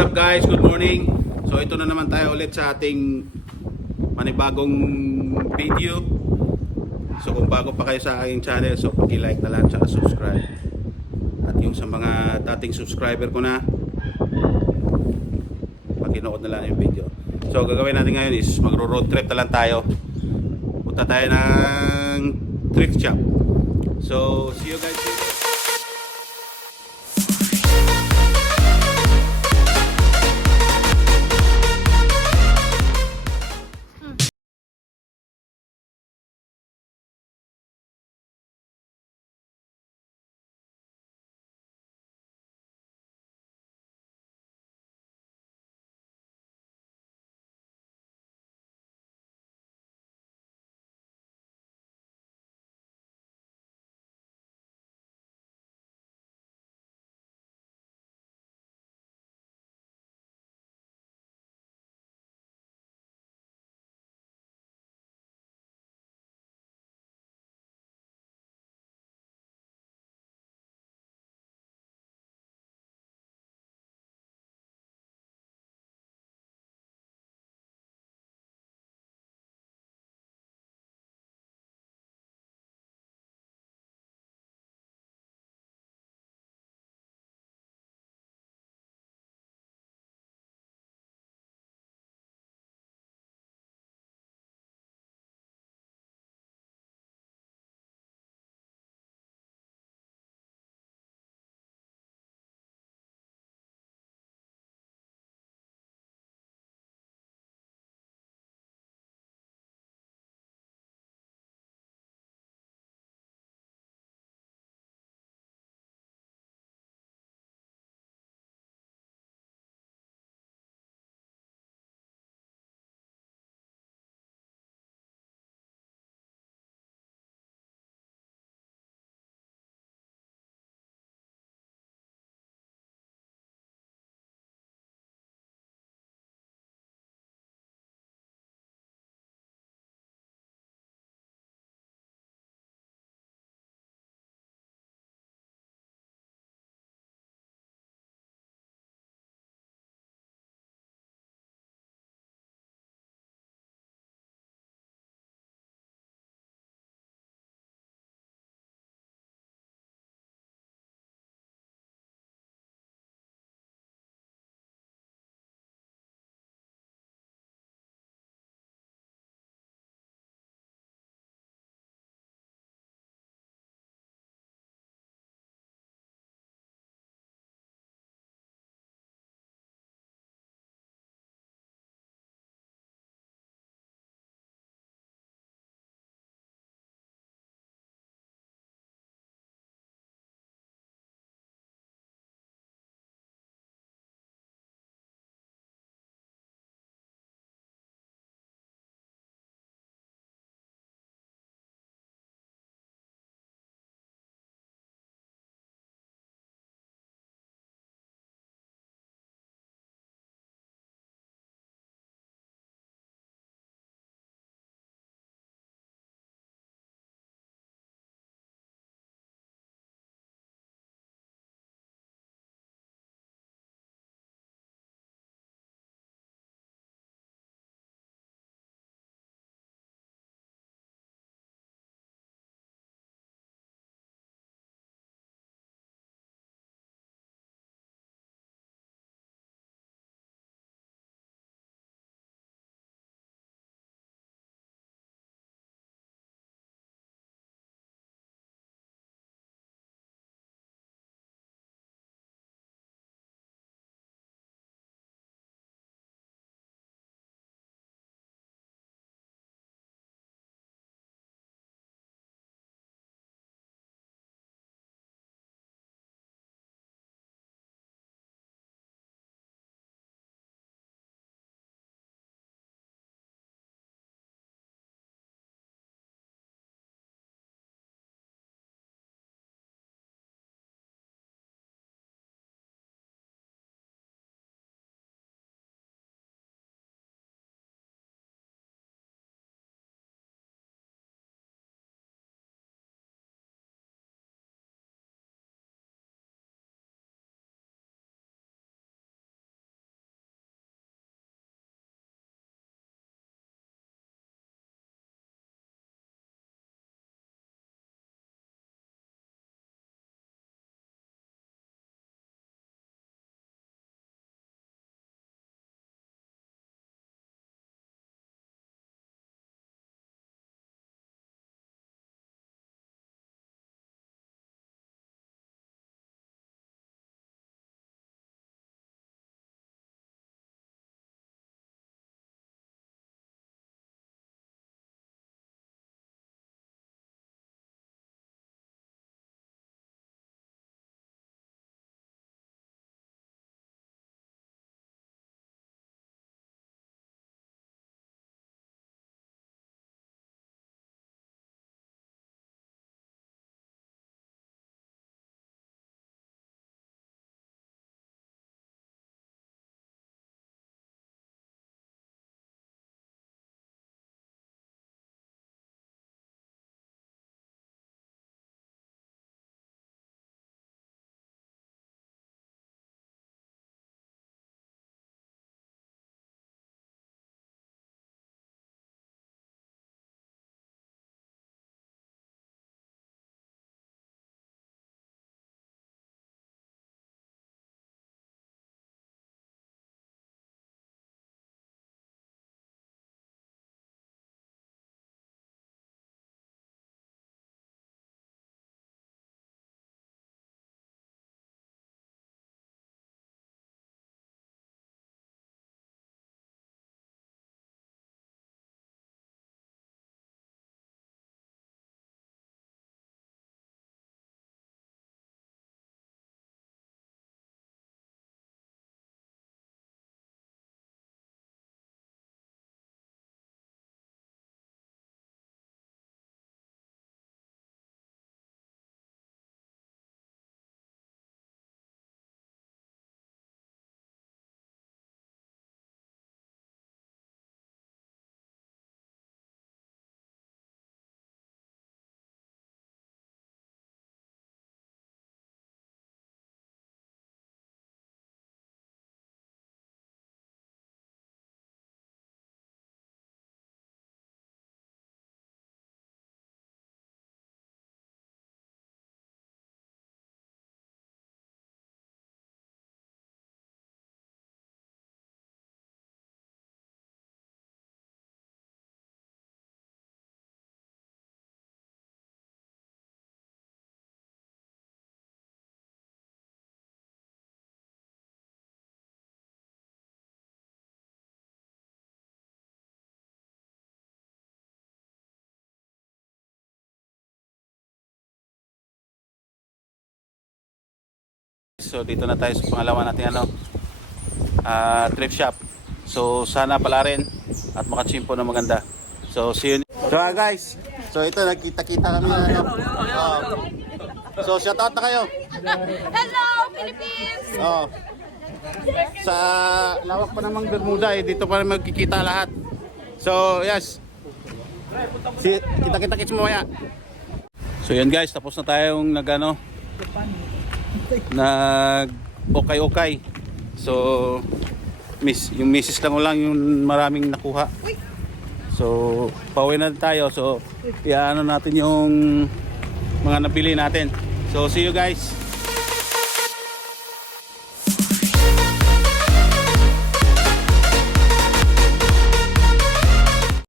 What's up guys? Good morning. So ito na naman tayo ulit sa ating panibagong video. So kung bago pa kayo sa aking channel, so paki-like na lang at subscribe. At yung sa mga dating subscriber ko na, paki-nood na lang yung video. So gagawin natin ngayon is magro-road trip na lang tayo. Punta tayo ng thrift shop. So see you guys. So dito na tayo sa pangalawa natin thrift shop. So sana pala rin at makachimpo na maganda. So see you. So guys, so ito nagkita-kita kami na So shout out na kayo. Hello, Philippines! Oh. Sa lawak pa namang Bermuda dito pa rin magkikita lahat. So yes. Kita-kita mamaya. So yan guys, tapos na tayong nag okay. So yung misis lang yung maraming nakuha. So pauwi na tayo. So iano natin yung mga nabili natin. So see you guys.